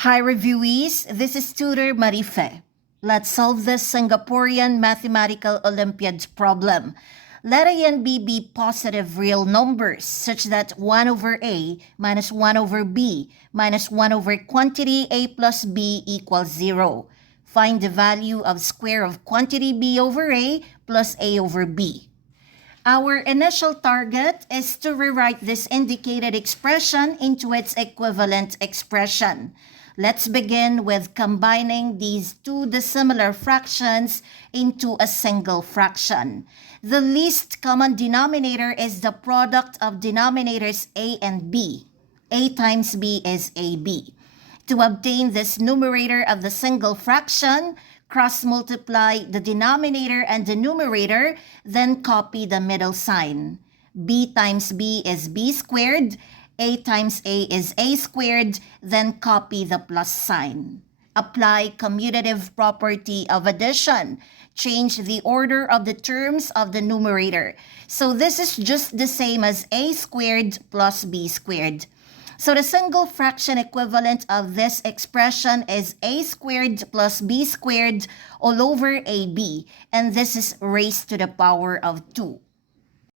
Hi reviewees, this is Tutor Marife. Let's solve this Singaporean Mathematical Olympiad problem. Let A and B be positive real numbers such that 1 over A minus 1 over B minus 1 over quantity A plus B equals 0. Find the value of square of quantity B over A plus A over B. Our initial target is to rewrite this indicated expression into its equivalent expression. Let's begin with combining these two dissimilar fractions into a single fraction. The least common denominator is the product of denominators A and B. A times B is AB. To obtain this numerator of the single fraction, cross-multiply the denominator and the numerator, then copy the middle sign. B times B is B squared, A times A is A squared, then copy the plus sign. Apply commutative property of addition. Change the order of the terms of the numerator. So this is just the same as A squared plus B squared. So the single fraction equivalent of this expression is A squared plus B squared all over AB, and this is raised to the power of 2.